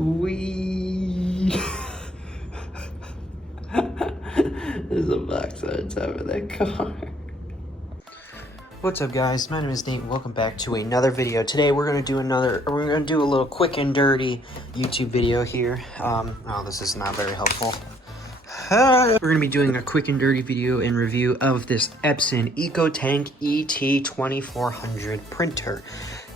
Wee. There's a box on top of that car. What's up, guys? My name is Nate. Welcome back to another video. Today we're gonna do a little quick and dirty YouTube video here. Oh, this is not very helpful. We're gonna be doing a quick and dirty video and review of this Epson Ecotank ET2400 printer.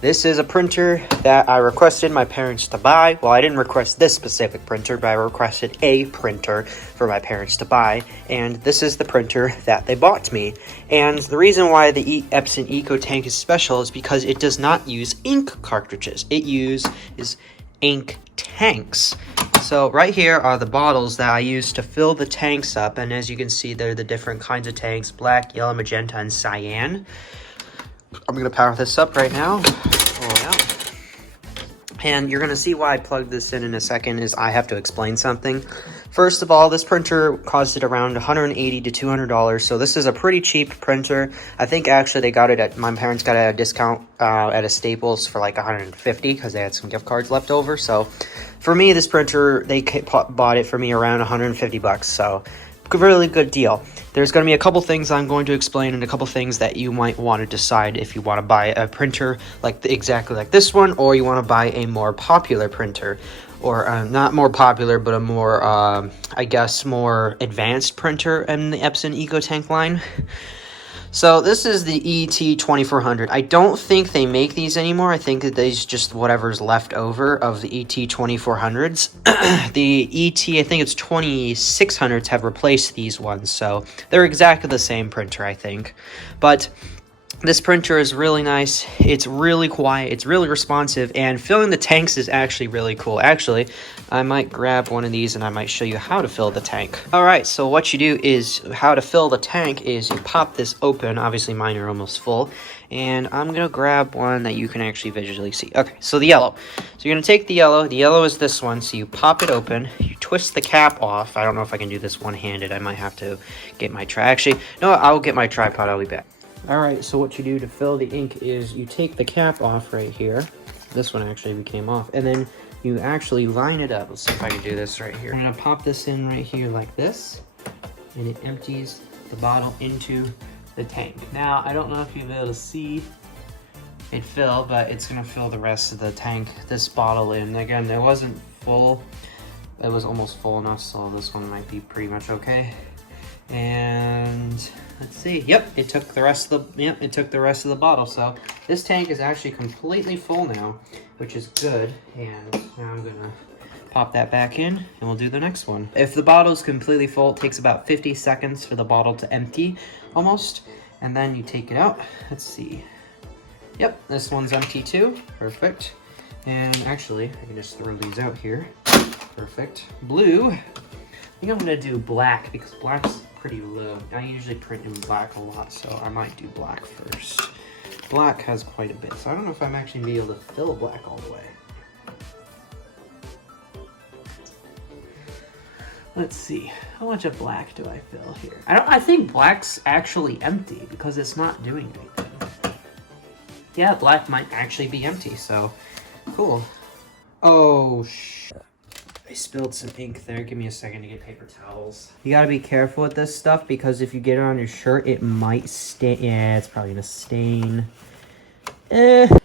This is a printer that I requested my parents to buy. Well, I didn't request this specific printer, but I requested a printer for my parents to buy. And this is the printer that they bought me. And the reason why the Epson Ecotank is special is because it does not use ink cartridges. It uses ink tanks. So right here are the bottles that I use to fill the tanks up. And as you can see, they're the different kinds of tanks: black, yellow, magenta, and cyan. I'm going to power this up right now. Pull it out. And you're going to see why I plugged this in a second is I have to explain something. First of all, this printer costed around $180 to $200, so this is a pretty cheap printer. I think actually they got it at, my parents got it at a discount at a Staples for like $150 because they had some gift cards left over. So for me, this printer, they bought it for me around $150, so really good deal. There's going to be a couple things I'm going to explain and a couple things that you might want to decide if you want to buy a printer like exactly like this one, or you want to buy a more popular printer, or not more popular, but a more, I guess, more advanced printer in the Epson Ecotank line. So this is the ET2400. I don't think they make these anymore. I think that these just whatever's left over of the ET2400s. The ET, I think it's 2600s have replaced these ones. So they're exactly the same printer, I think. But this printer is really nice. It's really quiet. It's really responsive. And filling the tanks is actually really cool. Actually, I might grab one of these and I might show you how to fill the tank. All right, so what you do is, how to fill the tank is you pop this open. Obviously, mine are almost full. And I'm going to grab one that you can actually visually see. Okay, so the yellow. So you're going to take the yellow. The yellow is this one. So you pop it open. You twist the cap off. I don't know if I can do this one-handed. I might have to get my Actually, no, I'll get my tripod. I'll be back. Alright, so what you do to fill the ink is you take the cap off right here. This one actually came off. And then you actually line it up. Let's see if I can do this right here. I'm going to pop this in right here like this. And it empties the bottle into the tank. Now, I don't know if you'll be able to see it fill, but it's going to fill the rest of the tank, this bottle in. Again, it wasn't full. It was almost full enough, so this one might be pretty much okay. And let's see. Yep, it took the rest of the bottle. So this tank is actually completely full now, which is good. And now I'm gonna pop that back in and we'll do the next one. If the bottle is completely full, it takes about 50 seconds for the bottle to empty almost. And then you take it out. Let's see. Yep, this one's empty too. Perfect. And actually, I can just throw these out here. Perfect. Blue. I think I'm gonna do black because black's pretty low. I usually print in black a lot, so I might do black first. Black has quite a bit, so I don't know if I'm actually gonna be able to fill black all the way. Let's see, how much of black do I fill here? I think black's actually empty because it's not doing anything. Yeah, black might actually be empty, so cool. Oh, I spilled some ink there. Give me a second to get paper towels. You gotta be careful with this stuff because if you get it on your shirt, it might stain. Yeah, it's probably gonna stain. So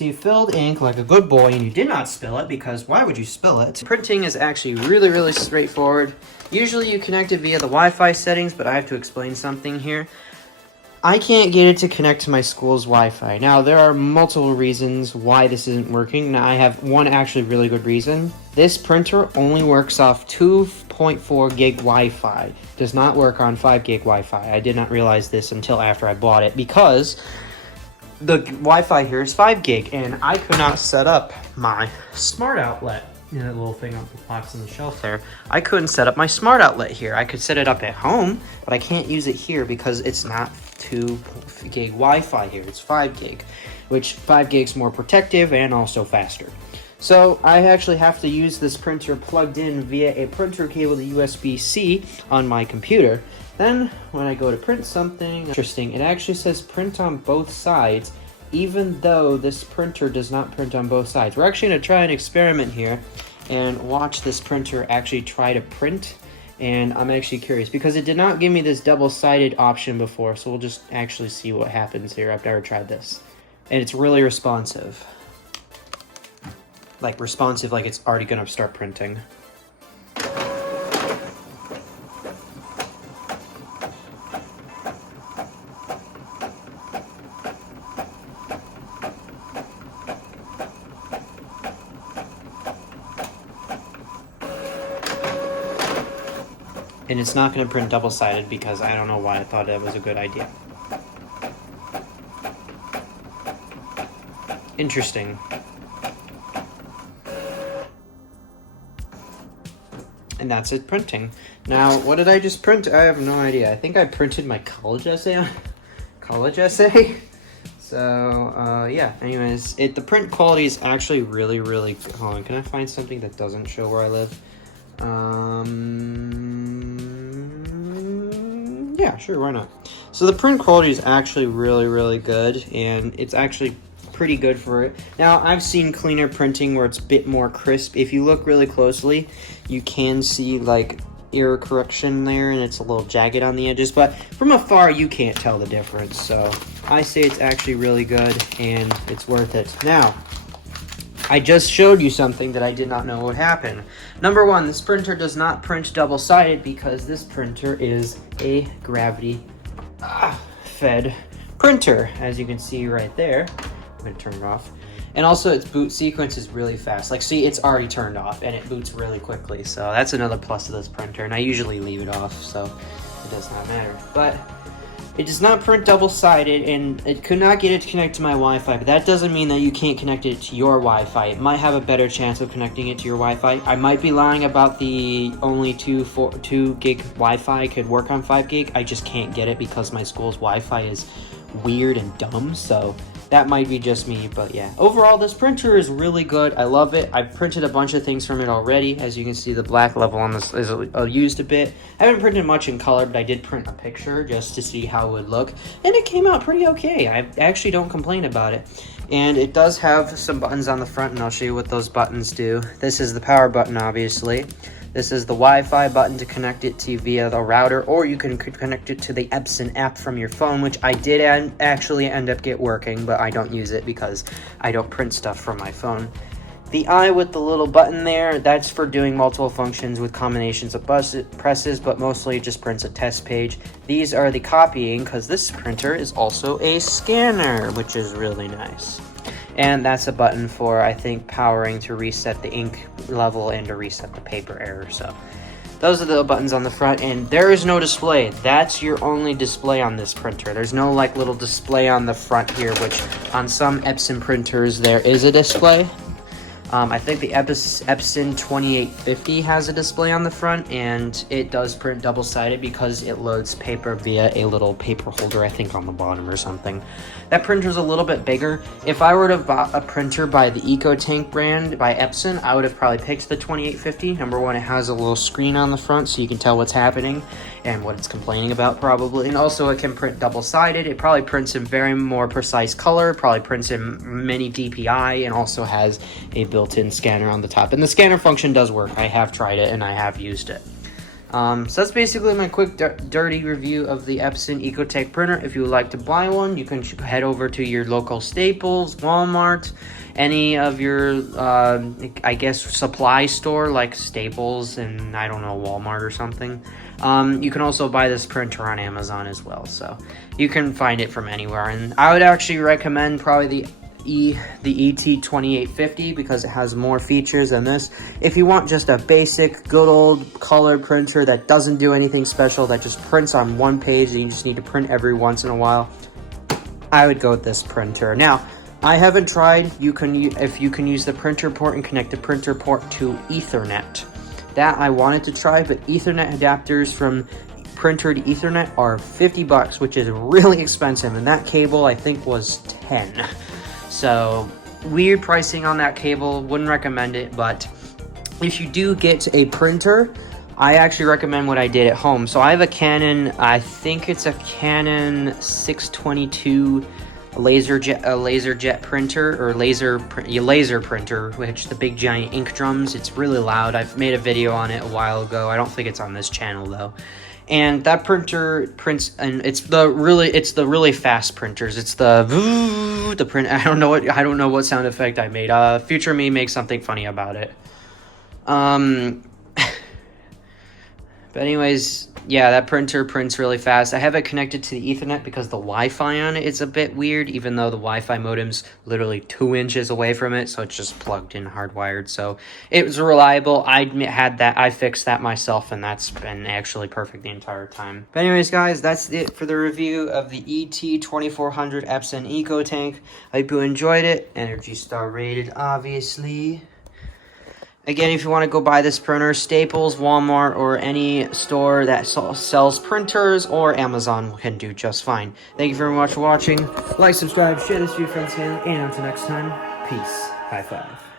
you filled ink like a good boy and you did not spill it because why would you spill it? Printing is actually really, really straightforward. Usually you connect it via the Wi-Fi settings, but I have to explain something here. I can't get it to connect to my school's Wi-Fi. Now, there are multiple reasons why this isn't working. Now, I have one actually really good reason. This printer only works off 2.4 gig Wi-Fi. Does not work on 5 gig Wi-Fi. I did not realize this until after I bought it because the Wi-Fi here is 5 gig and I could not set up my smart outlet. You know, that little thing on the box on the shelf there. I couldn't set up my smart outlet here. I could set it up at home, but I can't use it here because it's not 2 gig Wi-Fi here. It's 5 gig, which 5 gig's more protective and also faster. So I actually have to use this printer plugged in via a printer cable to USB-C on my computer. Then when I go to print something interesting, it actually says print on both sides, even though this printer does not print on both sides. We're actually going to try an experiment here and watch this printer actually try to print. And I'm actually curious because it did not give me this double-sided option before, so we'll just actually see what happens here. I've never tried this. And it's really responsive. Like responsive, like it's already gonna start printing. And it's not going to print double-sided because I don't know why I thought that was a good idea. Interesting. And that's it printing. Now, what did I just print? I have no idea. I think I printed my college essay. So, yeah, anyways, the print quality is actually really, really good. Hold on, can I find something that doesn't show where I live? Yeah, sure, why not? So the print quality is actually really, really good, and it's actually pretty good for it. Now, I've seen cleaner printing where it's a bit more crisp. If you look really closely, you can see, like, error correction there, and it's a little jagged on the edges, but from afar, you can't tell the difference, so I say it's actually really good, and it's worth it. Now, I just showed you something that I did not know would happen. Number one, this printer does not print double-sided because this printer is a gravity fed printer, as you can see right there. I'm gonna turn it off. And also its boot sequence is really fast. Like, see, it's already turned off and it boots really quickly. So that's another plus of this printer. And I usually leave it off, so it does not matter. But it does not print double-sided, and it could not get it to connect to my Wi-Fi, but that doesn't mean that you can't connect it to your Wi-Fi. It might have a better chance of connecting it to your Wi-Fi. I might be lying about the only 2 gig Wi-Fi could work on 5 gig. I just can't get it because my school's Wi-Fi is weird and dumb, so that might be just me, but yeah. Overall, this printer is really good. I love it. I've printed a bunch of things from it already. As you can see, the black level on this is used a bit. I haven't printed much in color, but I did print a picture just to see how it would look. And it came out pretty okay. I actually don't complain about it. And it does have some buttons on the front, and I'll show you what those buttons do. This is the power button, obviously. This is the Wi-Fi button to connect it to via the router, or you can connect it to the Epson app from your phone, which I did actually end up working, but I don't use it because I don't print stuff from my phone. The eye with the little button there, that's for doing multiple functions with combinations of presses, but mostly it just prints a test page. These are the copying, because this printer is also a scanner, which is really nice. And that's a button for, I think, powering to reset the ink level and to reset the paper error. So those are the buttons on the front, and there is no display. That's your only display on this printer. There's no like little display on the front here, which on some Epson printers there is a display. I think the Epson 2850 has a display on the front, and it does print double-sided because it loads paper via a little paper holder, I think on the bottom or something. That printer's a little bit bigger. If I were to buy a printer by the Ecotank brand by Epson, I would have probably picked the 2850. Number one, it has a little screen on the front so you can tell what's happening and what it's complaining about probably. And also it can print double-sided. It probably prints in very more precise color, probably prints in many DPI, and also has a built-in scanner on the top. And the scanner function does work. I have tried it and I have used it. So that's basically my quick dirty review of the Epson Ecotank printer. If you would like to buy one, you can head over to your local Staples, Walmart, any of your, I guess, supply store like Staples and, I don't know, Walmart or something. You can also buy this printer on Amazon as well, so you can find it from anywhere. And I would actually recommend probably the ET2850 because it has more features than this. If you want just a basic, good old color printer that doesn't do anything special, that just prints on one page and you just need to print every once in a while, I would go with this printer. Now, I haven't tried, if you can use the printer port and connect the printer port to Ethernet. That I wanted to try, but Ethernet adapters from printer to Ethernet are $50, which is really expensive, and that cable I think was 10. So weird pricing on that cable, wouldn't recommend it, but if you do get a printer, I actually recommend what I did at home. So I have a Canon, I think it's a Canon 622 laser jet printer, or laser printer, which the big giant ink drums. It's really loud. I've made a video on it a while ago. I don't think it's on this channel though. And that printer prints, and it's the really fast printers. It's the print. I don't know what sound effect I made. Future me makes something funny about it. But anyways, yeah, that printer prints really fast. I have it connected to the Ethernet because the Wi-Fi on it is a bit weird, even though the Wi-Fi modem's literally 2 inches away from it, so it's just plugged in, hardwired. So it was reliable. I fixed that myself, and that's been actually perfect the entire time. But anyways, guys, that's it for the review of the ET2400 Epson Ecotank. I hope you enjoyed it. Energy Star rated, obviously. Again, if you want to go buy this printer, Staples, Walmart, or any store that sells printers, or Amazon can do just fine. Thank you very much for watching. Like, subscribe, share this video with your friends, and until next time, peace. High five.